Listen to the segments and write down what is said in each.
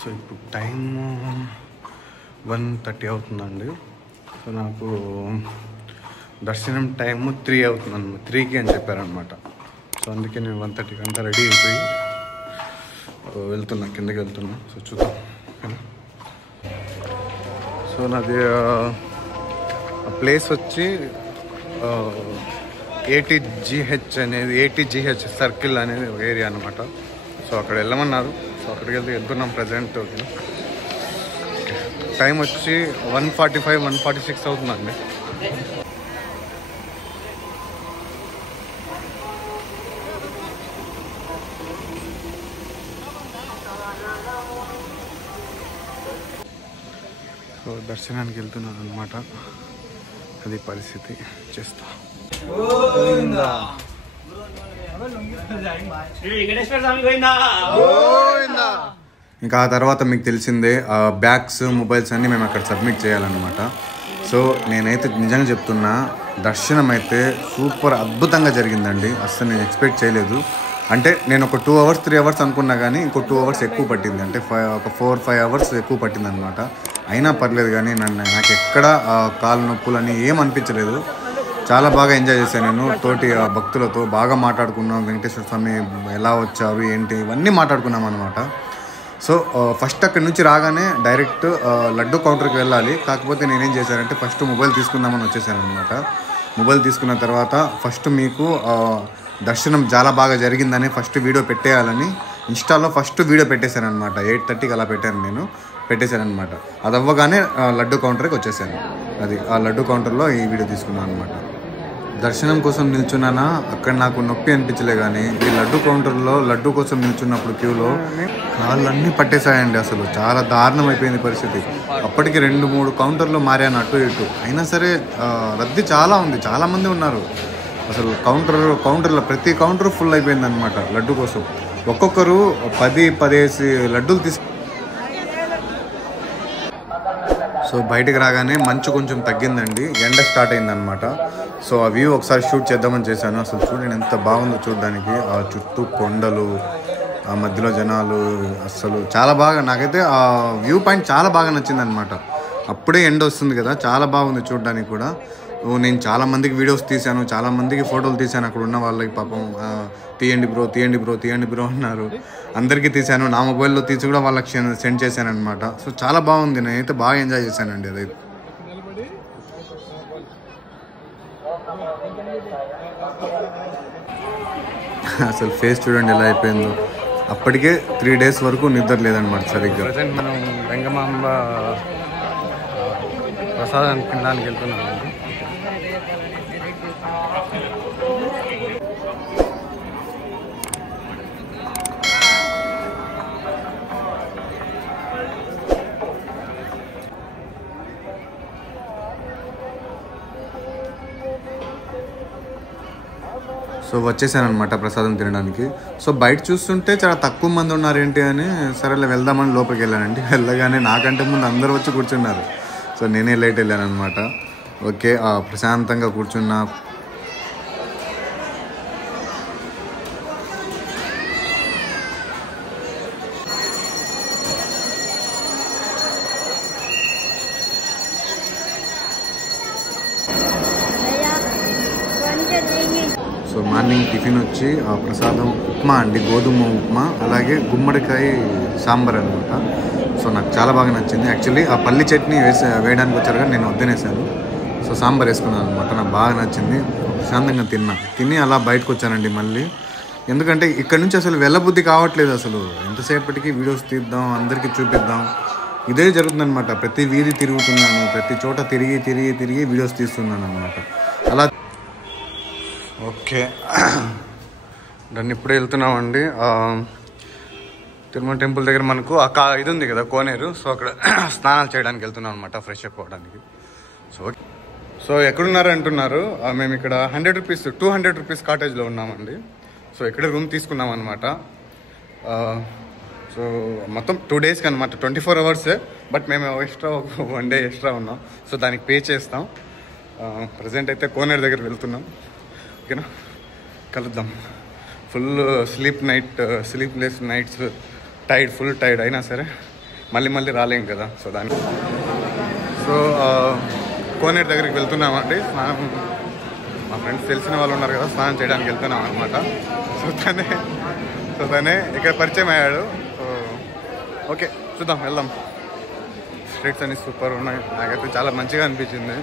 So ఇప్పుడు time 1:30 అవుతుందండి. So నాకు దర్శనం టైము 3 అవుతుందన్నమాట, 3కి అని చెప్పారనమాట. సో అందుకే నేను 1:30కి అంతా రెడీ అయిపోయి వెళ్తున్నా, కిందకి వెళ్తున్నా. సో చూద్దాం. సో నాది ప్లేస్ వచ్చి ATGH సర్కిల్ అనేది ఒక ఏరియా అనమాట. సో అక్కడ వెళ్ళమన్నారు. సో అక్కడికి వెళ్తున్నాం ప్రజెంట్. టైం వచ్చి 1:45, 1:46 అవుతుందండి. సో దర్శనానికి వెళ్తున్నాను అనమాట. అది పరిస్థితి. చేస్తా. ఇంకా ఆ తర్వాత మీకు తెలిసిందే, బ్యాగ్స్, మొబైల్స్ అన్నీ మేము అక్కడ సబ్మిట్ చేయాలన్నమాట. సో నేనైతే నిజంగా చెప్తున్నా, దర్శనం అయితే సూపర్ అద్భుతంగా జరిగిందండి. అసలు నేను ఎక్స్పెక్ట్ చేయలేదు. అంటే నేను ఒక 2 hours 3 hours అనుకున్నా కానీ ఇంకో 2 hours ఎక్కువ పట్టింది. అంటే ఒక 4-5 hours ఎక్కువ పట్టింది అనమాట. అయినా పర్లేదు కానీ నాకు ఎక్కడ కాలు నొప్పులని ఏం అనిపించలేదు. చాలా బాగా ఎంజాయ్ చేశాను నేను. తోటి భక్తులతో బాగా మాట్లాడుకున్నాం. వెంకటేశ్వర స్వామి ఎలా వచ్చావు ఏంటి ఇవన్నీ మాట్లాడుకున్నాం అనమాట. సో ఫస్ట్ అక్కడి నుంచి రాగానే డైరెక్ట్ లడ్డు కౌంటర్కి వెళ్ళాలి. కాకపోతే నేనేం చేశానంటే ఫస్ట్ మొబైల్ తీసుకుందామని వచ్చేసాను అనమాట. మొబైల్ తీసుకున్న తర్వాత ఫస్ట్ మీకు దర్శనం చాలా బాగా జరిగిందని ఫస్ట్ వీడియో పెట్టేయాలని ఇన్స్టాలో ఫస్ట్ వీడియో పెట్టేశాను అనమాట. 8:30కి అలా పెట్టేశాను అనమాట. అది అవ్వగానే లడ్డు కౌంటర్కి వచ్చేసాను. అది ఆ లడ్డు కౌంటర్లో ఈ వీడియో తీసుకున్నాను అనమాట. దర్శనం కోసం నిల్చున్నానా, అక్కడ నాకు నొప్పి అనిపించలే. కానీ ఈ లడ్డు కౌంటర్లో లడ్డు కోసం నిల్చున్నప్పుడు క్యూలో కాళ్ళన్నీ పట్టేశాయండి. అసలు చాలా దారుణం అయిపోయింది పరిస్థితి. అప్పటికి 2-3 కౌంటర్లు మారాను అటు ఇటు. అయినా సరే రద్దీ చాలా ఉంది, చాలామంది ఉన్నారు. అసలు కౌంటర్లో ప్రతి కౌంటర్ ఫుల్ అయిపోయింది అనమాట లడ్డు కోసం. ఒక్కొక్కరు 10-15 లడ్డూలు తీసుకు. సో బయటకు రాగానే మంచు కొంచెం తగ్గిందండి, ఎండ స్టార్ట్ అయిందనమాట. సో ఆ వ్యూ ఒకసారి షూట్ చేద్దామని చేశాను. అసలు చూడండి ఎంత బాగుందో చూడడానికి. ఆ చుట్టూ కొండలు, ఆ మధ్యలో జనాలు, అసలు చాలా బాగా నాకైతే ఆ వ్యూ పాయింట్ చాలా బాగా నచ్చింది అనమాట. అప్పుడే ఎండ వస్తుంది కదా, చాలా బాగుంది చూడడానికి కూడా. నేను చాలామందికి వీడియోస్ తీశాను, చాలామందికి ఫోటోలు తీశాను. అక్కడ ఉన్న వాళ్ళకి పాపం తీయండి బ్రో అన్నారు. అందరికీ తీశాను. నా మొబైల్లో తీసి కూడా వాళ్ళకి సెండ్ చేశాను అనమాట. సో చాలా బాగుంది. నేనైతే బాగా ఎంజాయ్ చేశానండి. అదైతే అసలు ఫేస్ చూడండి ఎలా అయిపోయిందో. అప్పటికే 3 days వరకు నిద్ర లేదనమాట సరిగ్గా. ప్రజెంట్ మనం వెంగమాంబ ప్రసాదం తినడానికి వెళ్తున్నామండి. సో వచ్చేసాను అనమాట ప్రసాదం తినడానికి. సో బయట చూస్తుంటే చాలా తక్కువ మంది ఉన్నారేంటి అని సరేలే వెళ్దామని లోపలికి వెళ్ళానండి. వెళ్ళగానే నాకంటే ముందు అందరూ వచ్చి కూర్చున్నారు. సో నేనే లేట్ వెళ్ళాను అనమాట. ఓకే, ప్రశాంతంగా కూర్చున్నా. సో మార్నింగ్ టిఫిన్ వచ్చి ప్రసాదం ఉప్మా అండి, గోధుమ ఉప్మా, అలాగే గుమ్మడికాయ సాంబార్ అనమాట. సో నాకు చాలా బాగా నచ్చింది. యాక్చువల్లీ ఆ పల్లి చట్నీ వేయడానికి వచ్చారు కానీ నేను వద్దనేసాను. సో సాంబార్ వేసుకున్నాను అనమాట. నాకు బాగా నచ్చింది. ప్రశాంతంగా తిని అలా బయటకు వచ్చానండి మళ్ళీ. ఎందుకంటే ఇక్కడ నుంచి అసలు వెళ్ళబుద్ధి కావట్లేదు. అసలు ఎంతసేపటికి వీడియోస్ తీద్దాం, అందరికీ చూపిద్దాం, ఇదే జరుగుతుందనమాట. ప్రతి వీధి తిరుగుతున్నాను, ప్రతి చోట తిరిగి వీడియోస్ తీస్తున్నాను అనమాట. అలా ఓకే దాన్ని ఇప్పుడే వెళ్తున్నామండి. తిరుమల టెంపుల్ దగ్గర మనకు ఇది ఉంది కదా కోనేరు. సో అక్కడ స్నానాలు చేయడానికి వెళ్తున్నాం అనమాట, ఫ్రెష్ అప్ అవ్వడానికి. సో ఎక్కడున్నారు అంటున్నారు. మేము ఇక్కడ 100 రూపీస్ 200 రూపీస్ కాటేజ్లో ఉన్నామండి. సో ఇక్కడ రూమ్ తీసుకున్నాం అనమాట. సో మొత్తం 2 daysకి అనమాట, 24 hours. బట్ మేము ఎక్స్ట్రా 1 day ఎక్స్ట్రా ఉన్నాం. సో దానికి పే చేస్తాం. ప్రజెంట్ అయితే కోనేరు దగ్గర వెళ్తున్నాం. ఓకేనా, కలుద్దాం. Full sleepless nights, full tired అయినా సరే మళ్ళీ రాలేం కదా. సో దానికి కోనేరు దగ్గరికి వెళ్తున్నామండి. స్నానం మా ఫ్రెండ్స్ తెలిసిన వాళ్ళు ఉన్నారు కదా, స్నానం చేయడానికి వెళ్తున్నాం అనమాట. సో తనే ఇక్కడ పరిచయం అయ్యాడు. సో ఓకే చూద్దాం, వెళ్దాం. స్ట్రీట్స్ అన్ని సూపర్ ఉన్నాయి, నాకైతే చాలా మంచిగా అనిపించింది.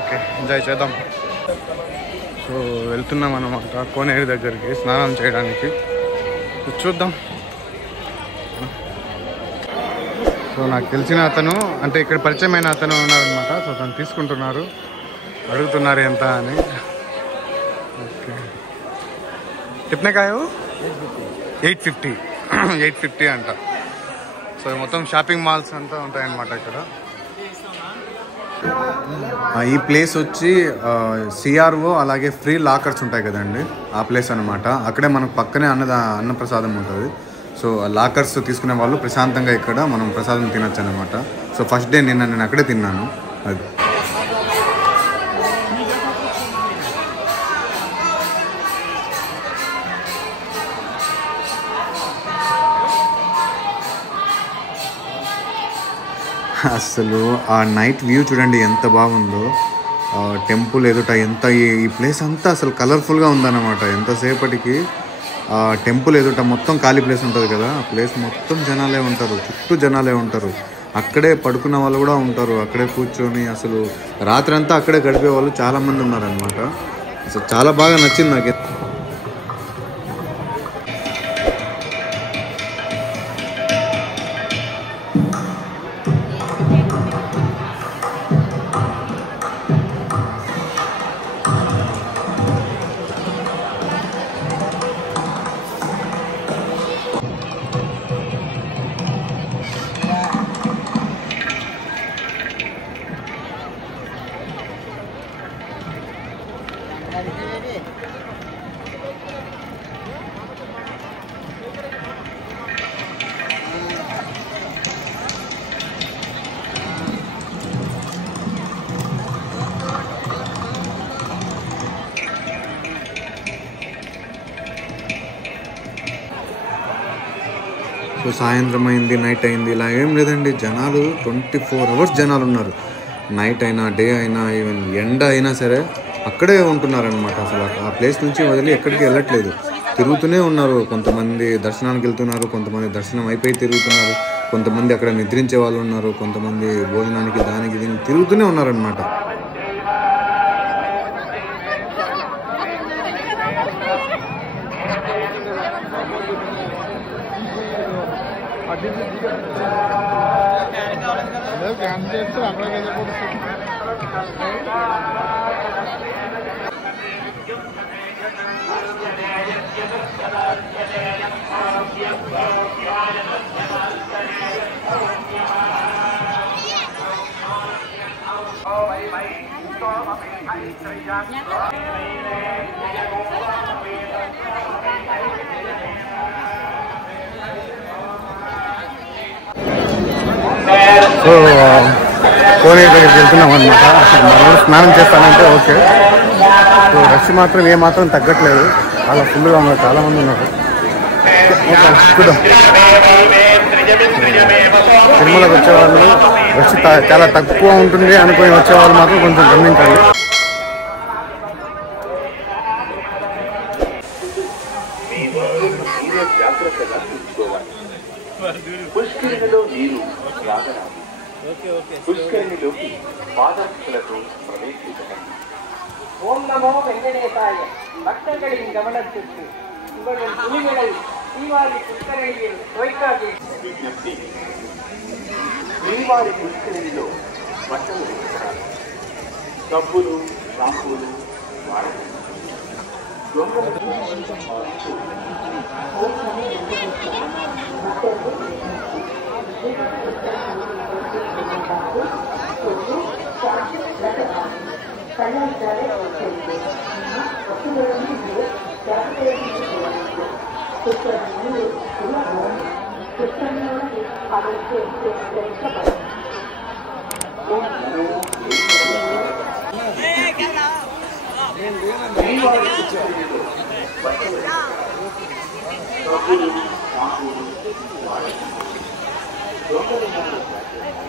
ఓకే ఎంజాయ్ చేద్దాం. సో వెళ్తున్నాం అన్నమాట కోనేరు దగ్గరికి స్నానం చేయడానికి. చూద్దాం. సో నాకు తెలిసిన అతను, అంటే ఇక్కడ పరిచయమైన అతను ఉన్నారనమాట. సో తను తీసుకుంటున్నారు, అడుగుతున్నారు ఎంత అని. ఓకే కిట్నే కాయో 850 అంట. సో మొత్తం షాపింగ్ మాల్స్ అంతా ఉంటాయన్నమాట ఇక్కడ. ఈ ప్లేస్ వచ్చి సిఆర్ఓ అలాగే ఫ్రీ లాకర్స్ ఉంటాయి కదండి, ఆ ప్లేస్ అనమాట. అక్కడే మనకు పక్కనే అన్నప్రసాదం ఉంటుంది. సో లాకర్స్ తీసుకునే వాళ్ళు ప్రశాంతంగా ఇక్కడ మనం ప్రసాదం తినచ్చు అనమాట. సో ఫస్ట్ డే నేను అక్కడే తిన్నాను. అది అసలు ఆ నైట్ వ్యూ చూడండి ఎంత బాగుందో. టెంపుల్ ఎదుట ఎంత ఈ ప్లేస్ అంతా అసలు కలర్ఫుల్గా ఉందన్నమాట. ఎంతసేపటికి ఆ టెంపుల్ ఎదుట మొత్తం ఖాళీ ప్లేస్ ఉంటుంది కదా, ఆ ప్లేస్ మొత్తం జనాలే ఉంటారు, చుట్టూ జనాలే ఉంటారు. అక్కడే పడుకున్న వాళ్ళు కూడా ఉంటారు, అక్కడే కూర్చొని అసలు రాత్రి అంతా అక్కడే గడిపే వాళ్ళు చాలామంది ఉన్నారనమాట. అసలు చాలా బాగా నచ్చింది నాకు. సో సాయంత్రం అయింది, నైట్ అయింది, ఇలా ఏం లేదండి. జనాలు 24 hours జనాలు ఉన్నారు. నైట్ అయినా డే అయినా ఈవెన్ ఎండ అయినా సరే అక్కడే ఉంటున్నారనమాట. అసలు ఆ ప్లేస్ నుంచి వదిలి ఎక్కడికి వెళ్ళట్లేదు, తిరుగుతూనే ఉన్నారు. కొంతమంది దర్శనానికి వెళ్తున్నారు, కొంతమంది దర్శనం అయిపోయి తిరుగుతున్నారు, కొంతమంది అక్కడ నిద్రించే వాళ్ళు ఉన్నారు, కొంతమంది భోజనానికి దానికి దీనికి తిరుగుతూనే ఉన్నారనమాట. సో కోనేరు దగ్గరికి వెళ్తున్నాం అనమాట. మనం స్నానం చేస్తానంటే ఓకే. సో రష్ మాత్రం ఏమాత్రం తగ్గట్లేదు, చాలా ఫుల్గా ఉన్నారు, చాలామంది ఉన్నారు. చూద్దాం. తిరుమలకు వచ్చేవాళ్ళు రష్ చాలా తక్కువ ఉంటుంది అనుకుని వచ్చేవాళ్ళు మాత్రం కొంచెం గమనించాలి. పుష్కరిణిలోకి పాదరక్షలతో ప్రవేశించకండి. ఓం నమో వెంకటేశాయ. భక్తர்களின் கவனத்திற்கு உங்கள் துணிகளை தீவாரி புஷ்கரணியில் துவைக்காதே. విజ్ఞప్తి, శ్రీవారి పుష్కరిణిలో బట్టలు వేసుకోవాలి. సబ్బులు, షాంపూలు వాడకండి. జ్యోతిర్లింగంలో శాంతిస్తారు.